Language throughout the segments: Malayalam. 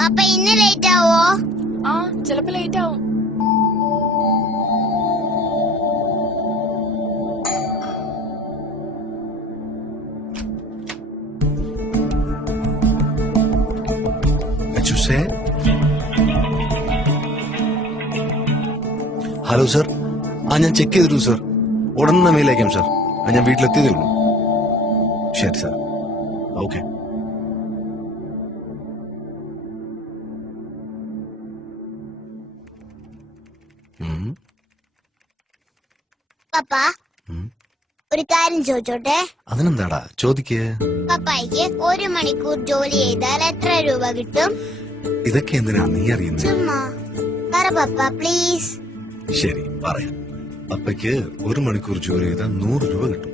പപ്പ ഇന്ന് ലേറ്റ് ആവോ? ആ ചിലപ്പോ ലേറ്റ് ആവും. Hello sir. ഞാൻ ചെക്ക് ചെയ്തിരുന്നു സർ. ഉടനെ മെയിൽ അയക്കാം സർ. ഞാൻ വീട്ടിലെത്തിയതേ ഉള്ളൂ. ശരി സർ. ഓക്കെ. പപ്പ ഒരു കാര്യം ചോദിച്ചോട്ടെ? അതിനെന്താടാ, ചോദിക്കേ. പപ്പായിക്ക് 1 മണിക്കൂർ ജോലി ചെയ്താൽ എത്ര രൂപ കിട്ടും? ഇതൊക്കെ എന്തിനാ നീ അറിയുന്നത്? ചുമ്മാ പറ പപ്പ പ്ലീസ്. ശരി പറയാം. അപ്പയ്ക്ക് 1 മണിക്കൂർ ജോലി ചെയ്താൽ 100 രൂപ കിട്ടും.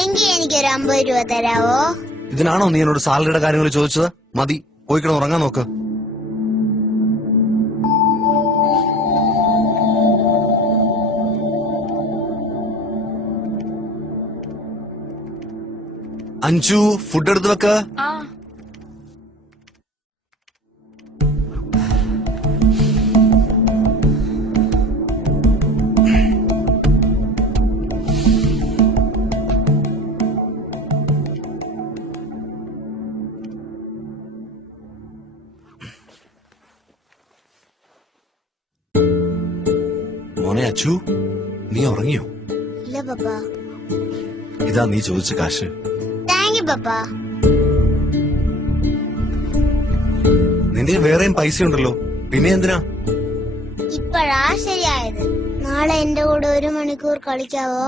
എങ്കിൽ എനിക്കൊരു 50 രൂപ തരാവോ? ഇതിനാണോ നീ എന്നോട് സാലറിയുടെ കാര്യങ്ങൾ ചോദിച്ചത്? മതി, പോയി കിടന്ന് ഉറങ്ങാൻ നോക്ക്. അഞ്ചു, ഫുഡ് എടുത്ത് വെക്ക. മോനെ അച്ചു, നീ ഉറങ്ങിയോ? ഇല്ല പപ്പ. ഇതാ നീ ചോദിച്ച കാശ്. താങ്ക് യു പപ്പ. നിന്റെ വേറെയും പൈസ ഉണ്ടല്ലോ, പിന്നെ എന്തിനാ? ഇപ്പഴാ ശരിയായത്. നാളെ എന്റെ കൂടെ 1 മണിക്കൂർ കളിക്കാവോ?